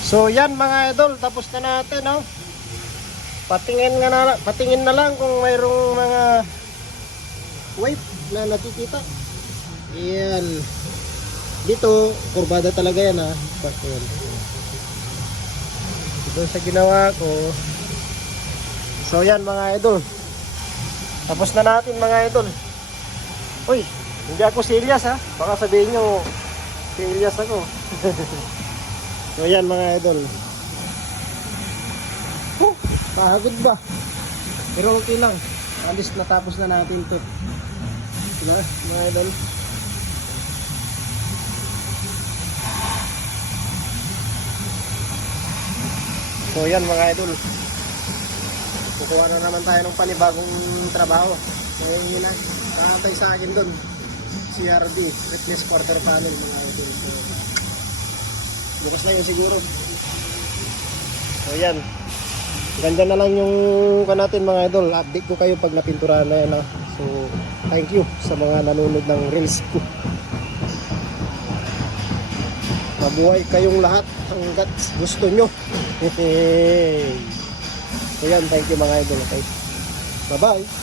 So yan mga idol, tapos na natin, no? Patingin na lang kung mayroong mga wave na nakikita. Ayan. Dito, kurbada talaga yan, ha. Ayan. Ito sa ginawa ko. So yan mga idol. Tapos na natin mga idol. Uy, hindi ako serious, ha. Baka sabihin nyo, serious ako. So yan mga idol. Pagod ba? Pero okay lang. Alis natapos na natin to. Diba mga idol? So yan mga idol. Kukuha na naman tayo ng panibagong trabaho. Ngayon yun na. Nakatay sa akin dun. CRD, Witness Quarter Panel mga idol. So, bukas na yun siguro. So yan. Ganda na lang yung natin mga idol. Update ko kayo pag napinturahan na yan. So thank you sa mga nanonood ng reels ko. Mabuhay kayong lahat hanggat gusto nyo. So yan, thank you mga idol. Okay? Bye bye.